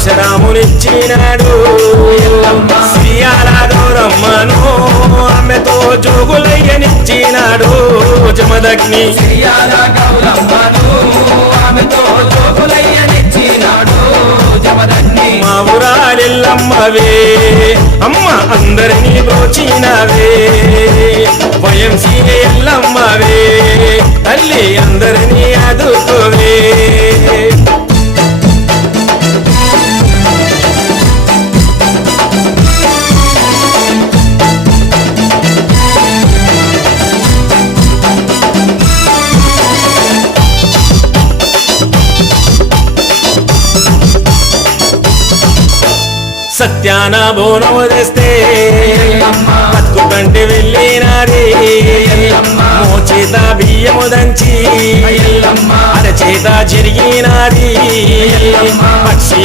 పరశురామునిచ్చినాడు శ్రీయాల గౌరమ్మను ఆమెతో జోగులయ్యనిచ్చినాడు జమదగ్ని మా ఊరాలెల్లమ్మవే అమ్మ అందరినీ బ్రోచినవే వయంసీ ఎల్లమ్మవే తల్లి అందరినీ ఆదుకోవే సత్యాన బోనము తెస్తే బతుకంటే వెళ్ళినాది మోచేత బియ్యము దంచి అరచేత జరిగినాది పక్షి